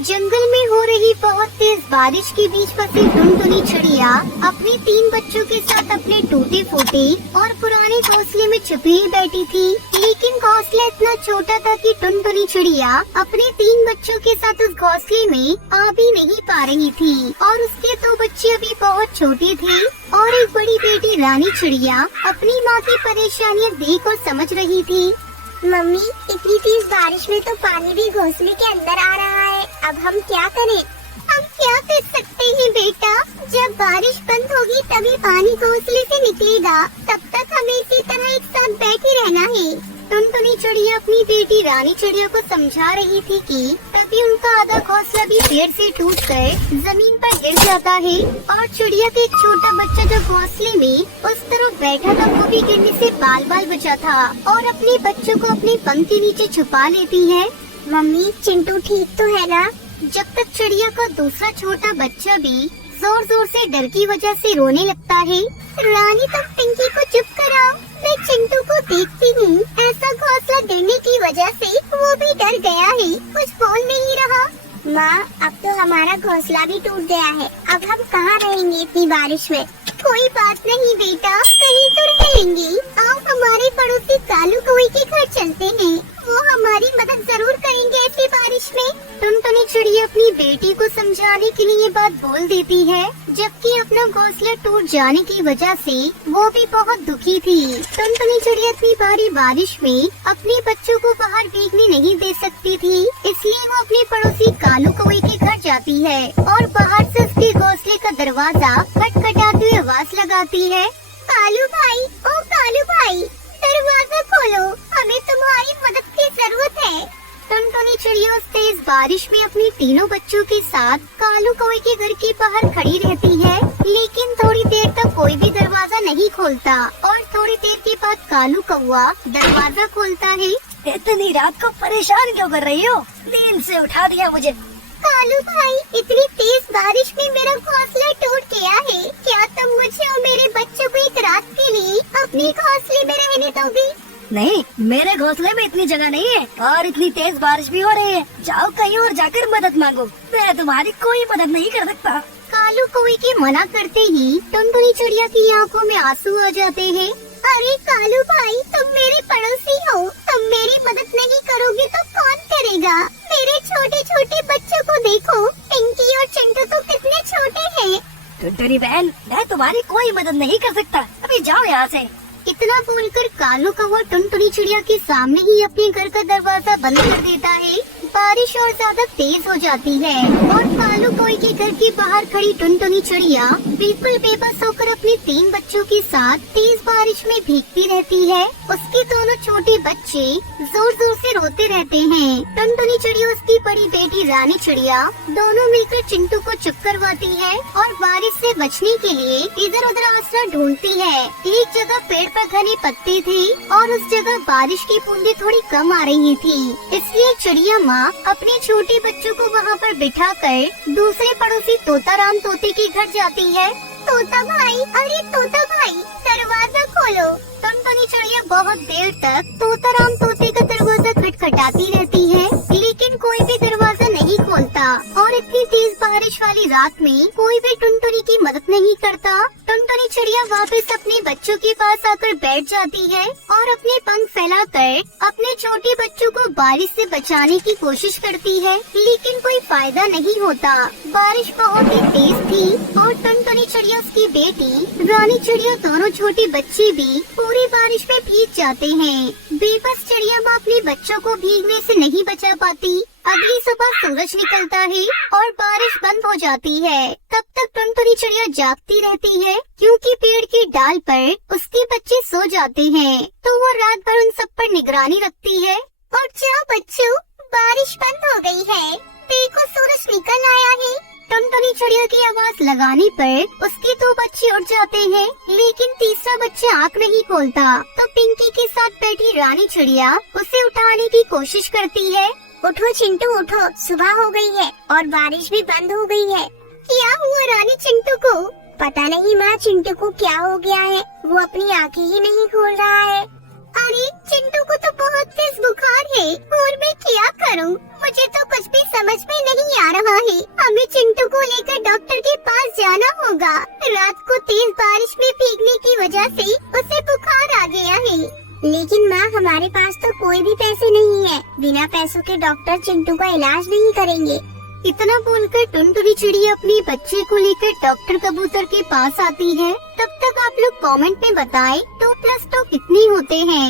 जंगल में हो रही बहुत तेज बारिश के बीच फंसी टुनटुनी चिड़िया अपने 3 बच्चों के साथ अपने टूटे फूटे और पुराने घोंसले में छुपी ही बैठी थी। लेकिन घोंसला इतना छोटा था कि टुनटुनी चिड़िया अपने 3 बच्चों के साथ उस घोंसले में आ भी नहीं पा रही थी और उसके 2 बच्चे अभी बहुत छोटे थे और एक बड़ी बेटी रानी चिड़िया अपनी माँ की परेशानियाँ देख और समझ रही थी। मम्मी, इतनी तेज बारिश में तो पानी भी घोंसले के अंदर आ रहा है। अब हम क्या करें? हम क्या कर सकते हैं बेटा, जब बारिश बंद होगी तभी पानी घोंसले से निकलेगा। तब तक हमें इसी तरह एक साथ बैठे रहना है। टुनटुनी चिड़िया अपनी बेटी रानी चिड़िया को समझा रही थी कि तभी उनका आधा घोंसला भी पेड़ से टूटकर जमीन पर गिर जाता है और चिड़िया का एक छोटा बच्चा जो घोंसले में उस तरफ बैठा था वो भी गिरने से बाल बाल बचा था और अपने बच्चों को अपने पंख के नीचे छुपा लेती है। मम्मी, चिंटू ठीक तो है ना? जब तक चिड़िया का दूसरा छोटा बच्चा भी जोर जोर से डर की वजह से रोने लगता है। रानी, तुम पिंकी को चुप कराओ, मैं चिंटू को देखती हूँ। ऐसा घोंसला गिरने की वजह से वो भी डर गया है, कुछ बोल नहीं रहा। माँ, अब तो हमारा घोंसला भी टूट गया है। अब हम कहाँ रहेंगे इतनी बारिश में? कोई बात नहीं बेटा, कहीं तो रहेंगे। आओ हमारे पड़ोसी कालू कौवे के घर चलते हैं, वो हमारी मदद जरूर करेंगे ऐसी बारिश में। टुनटुनी चिड़िया अपनी बेटी को समझाने के लिए ये बात बोल देती है, जबकि अपना घोंसला टूट जाने की वजह से वो भी बहुत दुखी थी। टुनटुनी चिड़िया इतनी भारी बारिश में अपने बच्चों को बाहर भीगने नहीं दे सकती थी, इसलिए वो अपने पड़ोसी कालू कौवे के घर जाती है और बाहर से उसके घोंसले का दरवाजा खटखटाते हुए आवाज लगाती है। कालू भाई, ओ कालू भाई, दरवाजा खोलो, हमें तुम्हारी मदद की जरूरत है। टुनटुनी चिड़िया उस तेज बारिश में अपने तीनों बच्चों के साथ कालू कौवे के घर के बाहर खड़ी रहती है, लेकिन थोड़ी देर तक कोई भी दरवाजा नहीं खोलता और थोड़ी देर के बाद कालू कौवा दरवाजा खोलता है। इतनी रात को परेशान क्यों कर रही हो? नींद से उठा दिया मुझे। कालू भाई, इतनी तेज बारिश में मेरा घोंसला टूट गया है, क्या तुम मुझे और मेरे बच्चों को एक रात के लिए अपने घोंसले में रहने दोगे? नहीं, मेरे घोंसले में इतनी जगह नहीं है और इतनी तेज बारिश भी हो रही है। जाओ कहीं और जाकर मदद मांगो, मैं तुम्हारी कोई मदद नहीं कर सकता। कालू कौवे के मना करते ही टुनटुनी चिड़िया की आंखों में आंसू आ जाते हैं। अरे कालू भाई, तुम मेरे पड़ोसी हो, तुम मेरी मदद नहीं करोगे तो कौन करेगा? मेरे छोटे छोटे बच्चों को देखो, पिंकी और चिंटू तो कितने छोटे हैं। टुनटुनी बहन, मैं तुम्हारी कोई मदद नहीं कर सकता, अभी जाओ यहाँ से। इतना बोलकर कालू कौवा टुनटुनी चिड़िया के सामने ही अपने घर का दरवाजा बंद कर देता है। बारिश और ज्यादा तेज हो जाती है और कालू कौवे के घर के बाहर खड़ी टुनटुनी चिड़िया बिल्कुल बेबस होकर अपने 3 बच्चों के साथ तेज बारिश में भीगती रहती है। उसके दोनों छोटे बच्चे जोर जोर से रोते रहते हैं। टुनटुनी चिड़िया उसकी बड़ी बेटी रानी चिड़िया दोनों मिलकर चिंटू को चुप करवाती है और बारिश से बचने के लिए इधर उधर आसरा ढूंढती है। एक जगह पेड़ पर घने पत्ते थे और उस जगह बारिश की बूंदें थोड़ी कम आ रही थी, इसलिए चिड़िया माँ अपने छोटे बच्चों को वहाँ पर बिठाकर दूसरे पड़ोसी तोताराम तोते के घर जाती है। तोता भाई, अरे तोता भाई, दरवाजा खोलो। टुनटुनी चिड़िया बहुत देर तक तोताराम तोते का दरवाजा खटखटाती रहती है, लेकिन कोई भी दरवाजा नहीं खोलता और इतनी तेज बारिश वाली रात में कोई भी टुनटुनी की मदद नहीं करता। टुनटुनी चिड़िया वापस अपने बच्चों के पास आकर बैठ जाती है और अपने पंख फैलाकर अपने छोटे बच्चों को बारिश से बचाने की कोशिश करती है, लेकिन कोई फायदा नहीं होता। बारिश बहुत ही तेज थी और टुनटुनी चिड़िया, उसकी बेटी रानी चिड़िया, दोनों छोटे बच्चे भी पूरी बारिश में भीग जाते हैं। बेबस चिड़िया माँ अपने बच्चों को भीगने से नहीं बचा पाती। अगली सुबह सूरज निकलता है और बारिश बंद हो जाती है। तब तक टुनटुनी चिड़िया जागती रहती है, क्योंकि पेड़ की डाल पर उसके बच्चे सो जाते हैं, तो वो रात भर उन सब पर निगरानी रखती है। और जाओ बच्चों, बारिश बंद हो गई है, देखो सूरज निकल आया है। टुनटुनी चिड़िया की आवाज लगाने पर उसके 2 बच्चे उठ जाते हैं, लेकिन तीसरा बच्चा आँख नहीं खोलता। तो पिंकी के साथ बैठी रानी चिड़िया उसे उठाने की कोशिश करती है। उठो चिंटू, उठो, सुबह हो गई है और बारिश भी बंद हो गई है। क्या हुआ रानी चिंटू को? पता नहीं माँ, चिंटू को क्या हो गया है, वो अपनी आँखें ही नहीं खोल रहा है। अरे चिंटू को तो बहुत तेज बुखार है और मैं क्या करूं? मुझे तो कुछ भी समझ में नहीं आ पैसों के डॉक्टर चिंटू का इलाज नहीं करेंगे। इतना बोलकर टुनटुनी चिड़िया अपने बच्चे को लेकर डॉक्टर कबूतर के पास आती है। तब तक आप लोग कमेंट में बताएं 2+2 कितने होते हैं।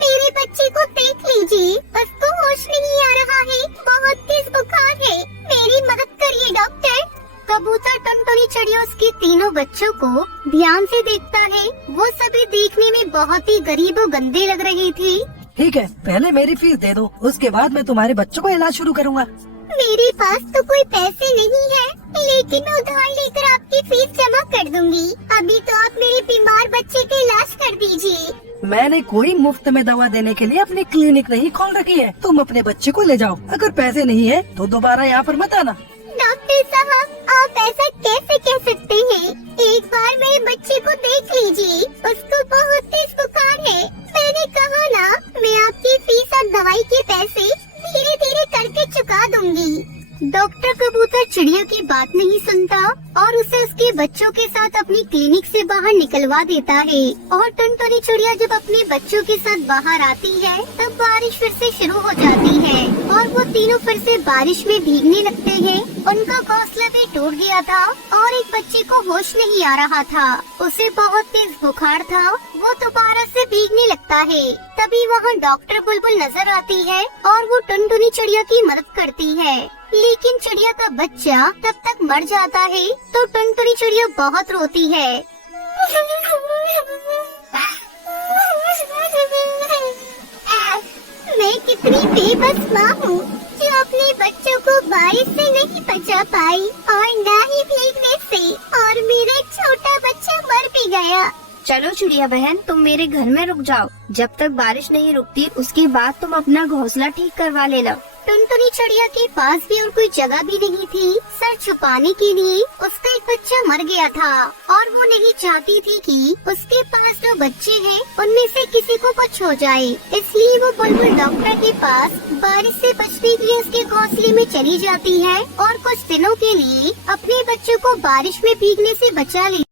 मेरे बच्चे को देख लीजिए, उसको होश नहीं आ रहा है, बहुत तेज बुखार है, मेरी मदद करिए डॉक्टर। कबूतर टुनटुनी चिड़िया उसके तीनों बच्चों को ध्यान से देखता है। वो सभी देखने में बहुत ही गरीब और गंदे लग रहे थे। ठीक है, पहले मेरी फीस दे दो, उसके बाद मैं तुम्हारे बच्चों का इलाज शुरू करूँगा। मेरे पास तो कोई पैसे नहीं है, लेकिन मैं उधार लेकर आपकी फीस जमा कर दूंगी। अभी तो आप मेरे बीमार बच्चे का इलाज कर दीजिए। मैंने कोई मुफ्त में दवा देने के लिए अपनी क्लिनिक नहीं खोल रखी है। तुम अपने बच्चे को ले जाओ, अगर पैसे नहीं है तो दोबारा यहाँ पर मत आना। डॉक्टर साहब, आप ऐसा कैसे कह सकते हैं? एक बार मेरे बच्चे को देख लीजिए, उसको बहुत तेज बुखार है। मैंने कहा ना, मैं आपकी फीस और दवाई के पैसे धीरे धीरे करके चुका दूंगी। डॉक्टर कबूतर चिड़िया की बात नहीं सुनता और उसे उसके बच्चों के साथ अपनी क्लिनिक से बाहर निकलवा देता है। और टुनटुनी चिड़िया जब अपने बच्चों के साथ बाहर आती है तब बारिश फिर से शुरू हो जाती है और वो तीनों फिर से बारिश में भीगने लगते हैं। उनका घोंसला भी टूट गया था और एक बच्चे को होश नहीं आ रहा था, उसे बहुत तेज बुखार था। वो दोबारा से भीगने लगता है। तभी वहाँ डॉक्टर बुलबुल नजर आती है और वो टुनटुनी चिड़िया की मदद करती है। लेकिन चिड़िया का बच्चा तब तक मर जाता है तो टुनटुनी चिड़िया बहुत रोती है। मैं कितनी बेबस माँ हूँ जो अपने बच्चों को बारिश से नहीं बचा पाई और न ही भीगने से, और मेरा छोटा बच्चा मर भी गया। चलो चिड़िया बहन, तुम मेरे घर में रुक जाओ। जब तक बारिश नहीं रुकती उसके बाद तुम अपना घोंसला ठीक करवा लेना। टुनटुनी चिड़िया के पास भी और कोई जगह भी नहीं थी सर छुपाने के लिए। उसका एक बच्चा मर गया था और वो नहीं चाहती थी कि उसके पास जो बच्चे हैं उनमें से किसी को कुछ हो जाए। इसलिए वो बुलबुल डॉक्टर के पास बारिश से बचने के लिए उसके घोंसले में चली जाती है और कुछ दिनों के लिए अपने बच्चों को बारिश में भीगने से बचा लेती है।